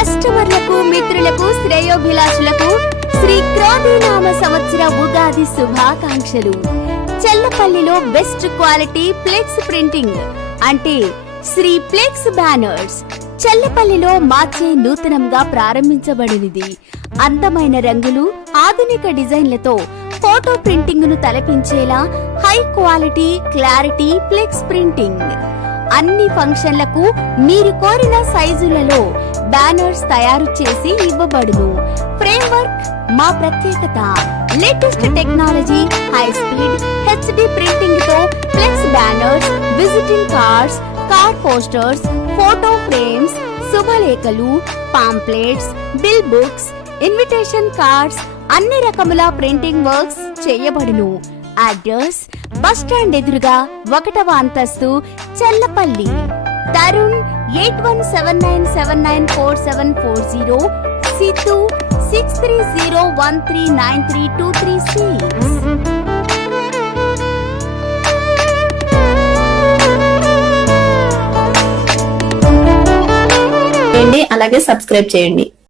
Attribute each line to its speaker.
Speaker 1: కస్టమర్లకు మిత్రులకు శ్రేయోభిలాషులకు శ్రీ క్రోధీనామ సంవత్సర ఉగాది శుభాకాంక్షలు. చెల్లపల్లిలో బెస్ట్ క్వాలిటీ ఫ్లెక్స్ ప్రింటింగ్ అంటే శ్రీ ఫ్లెక్స్ బ్యానర్స్. చెల్లపల్లిలో మార్చే నూతనంగా ప్రారంభించబడినది. అందమైన రంగులు ఆధునిక డిజైన్లతో ఫోటో ప్రింటింగ్ను తలపించేలా high quality clarity flex printing. అన్ని ఫంక్షన్లకు మీరు కోరిన సైజులలో బ్యానర్స్ తయారు చేసి ఇవ్వబడును. ఫ్రేమ్వర్క్ మా ప్రత్యేకత. Latest technology high speed HD ప్రింటింగ్తో flex banners visiting cards car posters photo frames శుభలేఖలు pamphlets bill books invitation cards అన్ని రకముల ప్రింటింగ్ వర్క్స్ చేయబడును. అడ్రస్ బస్టాండ్ ఎదురుగా ఒకటవ అంతస్తు Chellapalli. Tarun eight one seven nine seven nine four seven four zero Siddhu six three zero one three nine three two three six.
Speaker 2: చేయండి అలాగే subscribe చేయండి.